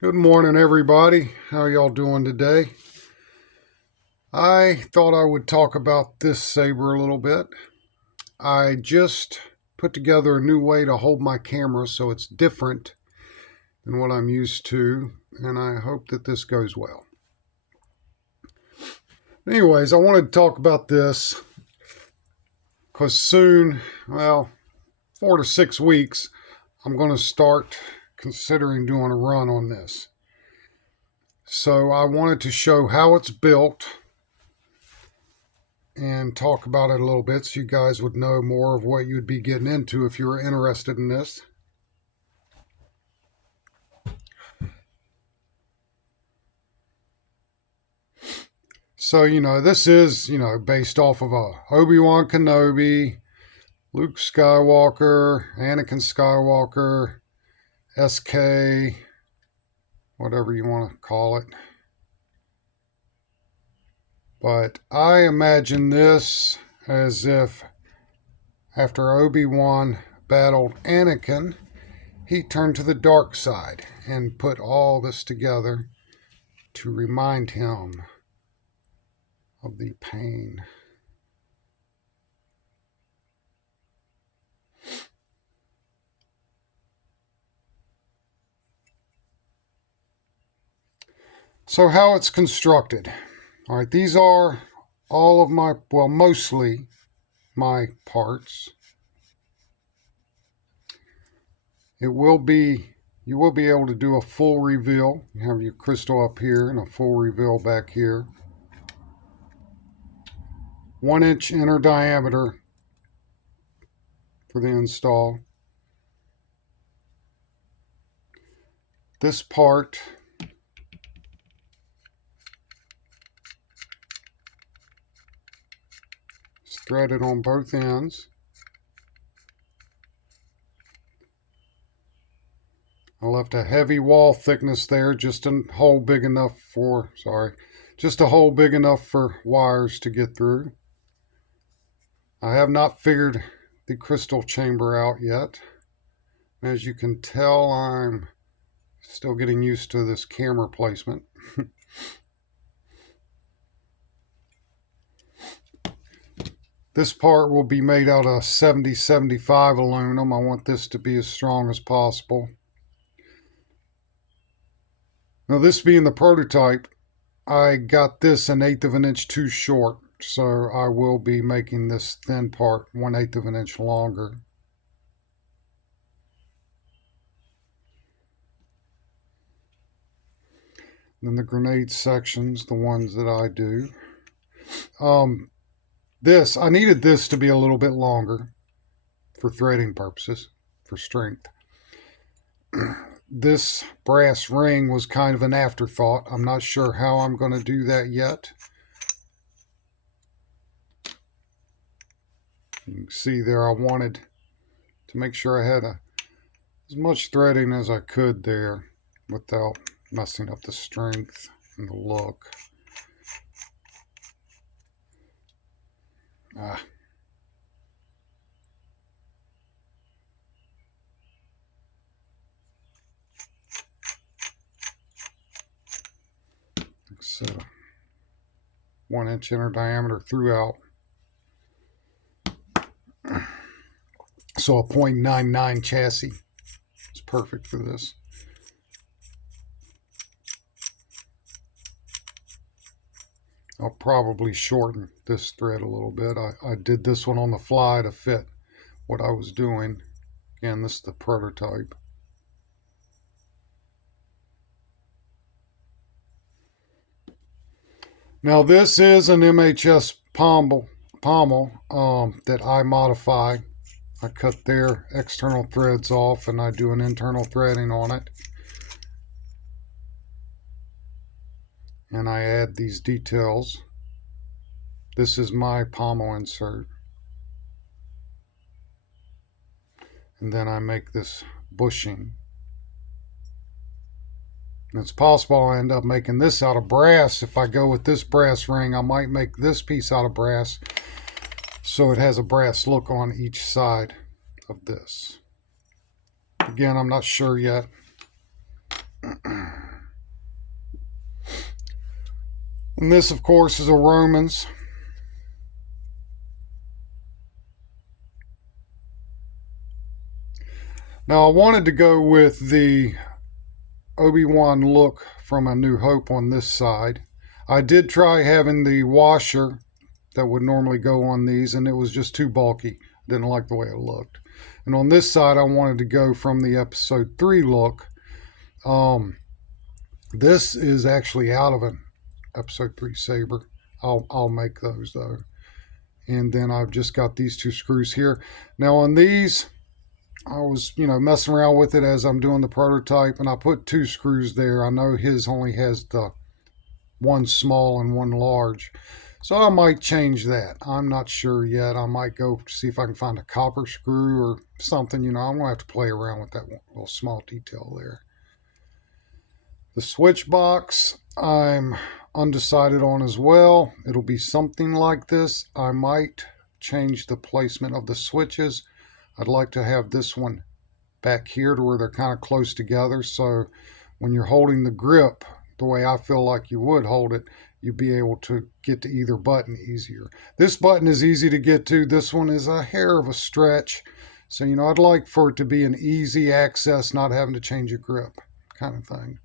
Good morning, everybody. How y'all doing today? I thought I would talk about this saber a little bit. I just put together a new way to hold my camera so it's different than what I'm used to, and I hope that this goes well. Anyways, I wanted to talk about this because soon, 4 to 6 weeks, I'm going to start considering doing a run on this. So I wanted to show how it's built and talk about it a little bit so you guys would know more of what you'd be getting into if you were interested in this. So, this is, based off of a Obi-Wan Kenobi, Luke Skywalker, Anakin Skywalker, SK, whatever you want to call it. But I imagine this as if after Obi-Wan battled Anakin, he turned to the dark side and put all this together to remind him of the pain. So how it's constructed. All right, these are all of my, mostly my parts. You will be able to do a full reveal. You have your crystal up here and a full reveal back here. 1-inch inner diameter for the install. This part is threaded on both ends. I left a heavy wall thickness there, just a hole big enough for wires to get through. I have not figured the crystal chamber out yet. As you can tell, I'm still getting used to this camera placement. This part will be made out of 70-75 aluminum. I want this to be as strong as possible. Now, this being the prototype, I got this 1/8 of an inch too short, so I will be making this thin part 1/8 of an inch longer. Then the grenade sections, the ones that I do. I needed this to be a little bit longer for threading purposes, for strength. This brass ring was kind of an afterthought. I'm not sure how I'm going to do that yet. You can see there I wanted to make sure I had as much threading as I could there without messing up the strength and the look. So 1-inch inner diameter throughout. So a .99 chassis is perfect for this. I'll probably shorten this thread a little bit. I did this one on the fly to fit what I was doing. Again, this is the prototype. Now this is an MHS pommel that I modify. I cut their external threads off and I do an internal threading on it. And I add these details. This is my pommel insert. And then I make this bushing. And it's possible I end up making this out of brass. If I go with this brass ring, I might make this piece out of brass so it has a brass look on each side of this. Again, I'm not sure yet. And this, of course, is a Romans. Now, I wanted to go with the Obi-Wan look from A New Hope on this side. I did try having the washer that would normally go on these, and it was just too bulky. Didn't like the way it looked. And on this side, I wanted to go from the episode 3 look. This is actually out of an episode 3 saber. I'll make those though. And then I've just got these 2 screws here. Now on these, I was, messing around with it as I'm doing the prototype, and I put 2 screws there. I know his only has the one small and one large. So I might change that. I'm not sure yet. I might go see if I can find a copper screw or something. I'm going to have to play around with that little small detail there. The switch box, I'm undecided on as well. It'll be something like this. I might change the placement of the switches. I'd like to have this one back here to where they're kind of close together. So when you're holding the grip, the way I feel like you would hold it, you'd be able to get to either button easier. This button is easy to get to. This one is a hair of a stretch. So, I'd like for it to be an easy access, not having to change your grip kind of thing.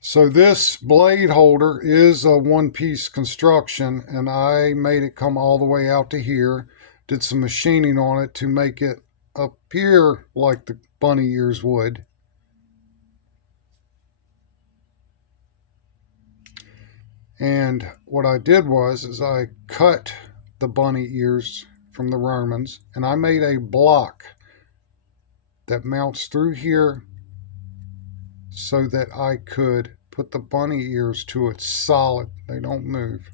So this blade holder is a one-piece construction, and I made it come all the way out to here. Did some machining on it to make it appear like the bunny ears would. And what I did was I cut the bunny ears from the Romans, and I made a block that mounts through here so that I could put the bunny ears to it solid. They don't move.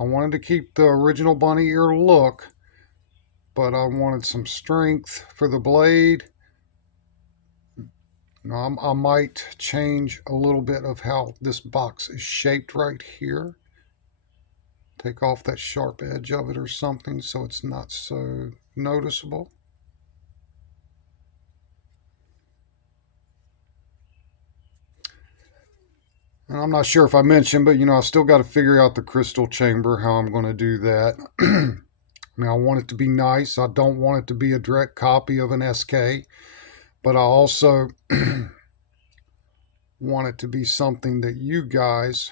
I wanted to keep the original bunny ear look, but I wanted some strength for the blade. I might change a little bit of how this box is shaped right here. Take off that sharp edge of it or something so it's not so noticeable. And I'm not sure if I mentioned, but I still got to figure out the crystal chamber, how I'm going to do that. I want it to be nice. I don't want it to be a direct copy of an SK, but I also want it to be something that you guys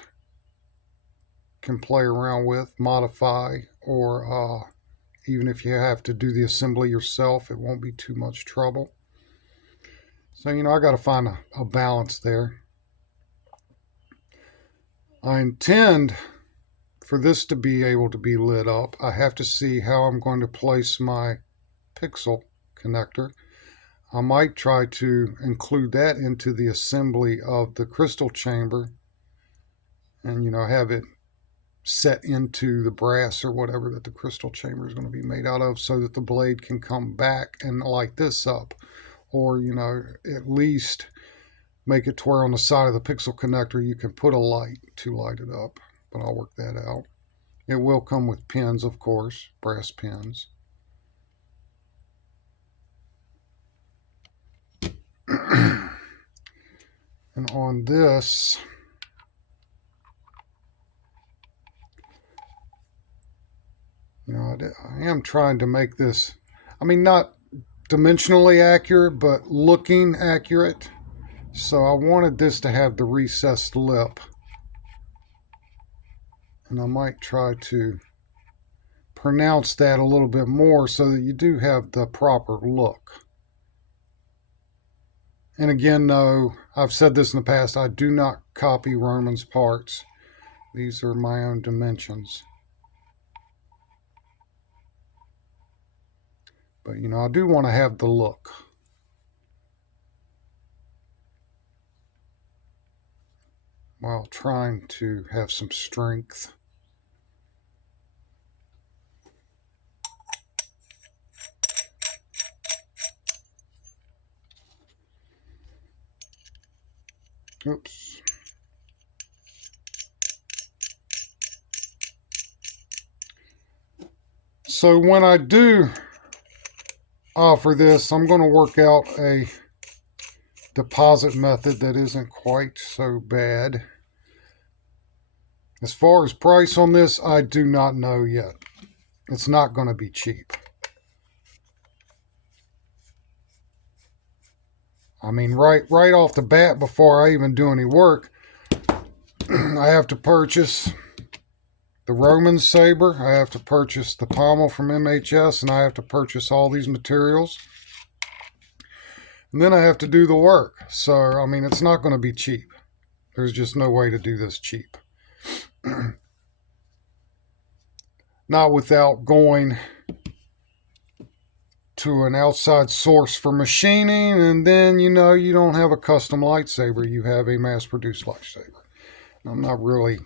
can play around with, modify, or even if you have to do the assembly yourself, it won't be too much trouble. So, I got to find a balance there. I intend for this to be able to be lit up. I have to see how I'm going to place my pixel connector. I might try to include that into the assembly of the crystal chamber and, have it set into the brass or whatever that the crystal chamber is going to be made out of so that the blade can come back and light this up. Or, at least make it to where on the side of the pixel connector you can put a light to light it up. But I'll work that out. It will come with pins, of course, brass pins. And on this, I am trying to make this, not dimensionally accurate, but looking accurate. So I wanted this to have the recessed lip. And I might try to pronounce that a little bit more so that you do have the proper look. And again, no, I've said this in the past, I do not copy Roman's parts. These are my own dimensions. But, I do want to have the look. While trying to have some strength. Oops. So when I do offer this, I'm going to work out a deposit method that isn't quite so bad. As far as price on this, I do not know yet. It's not going to be cheap. I mean, right off the bat, before I even do any work, I have to purchase the Roman saber, I have to purchase the pommel from MHS, and I have to purchase all these materials. And then I have to do the work. So, I mean, it's not going to be cheap. There's just no way to do this cheap. Not without going to an outside source for machining, and then, you know, you don't have a custom lightsaber, you have a mass-produced lightsaber. I'm not really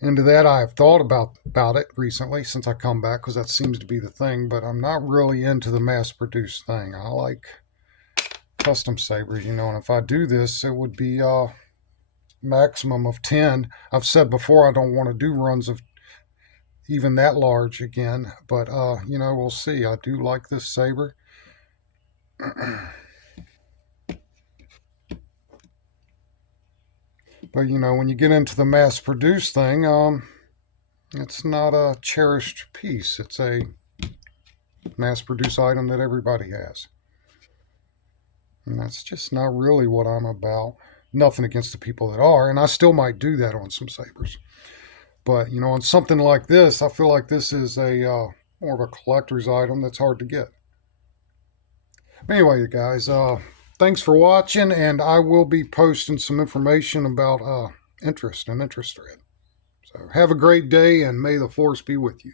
into that. I have thought about it recently since I come back, because that seems to be the thing, but I'm not really into the mass-produced thing. I like custom sabers, you know, and if I do this, it would be maximum of 10. I've said before I don't want to do runs of even that large again, but you know, we'll see. I do like this saber. But you know, when you get into the mass-produced thing, it's not a cherished piece. It's a mass-produced item that everybody has. And that's just not really what I'm about. Nothing against the people that are, and I still might do that on some sabers. But, you know, on something like this, I feel like this is a more of a collector's item that's hard to get. But anyway, you guys, thanks for watching, and I will be posting some information about interest and interest thread. So have a great day, and may the force be with you.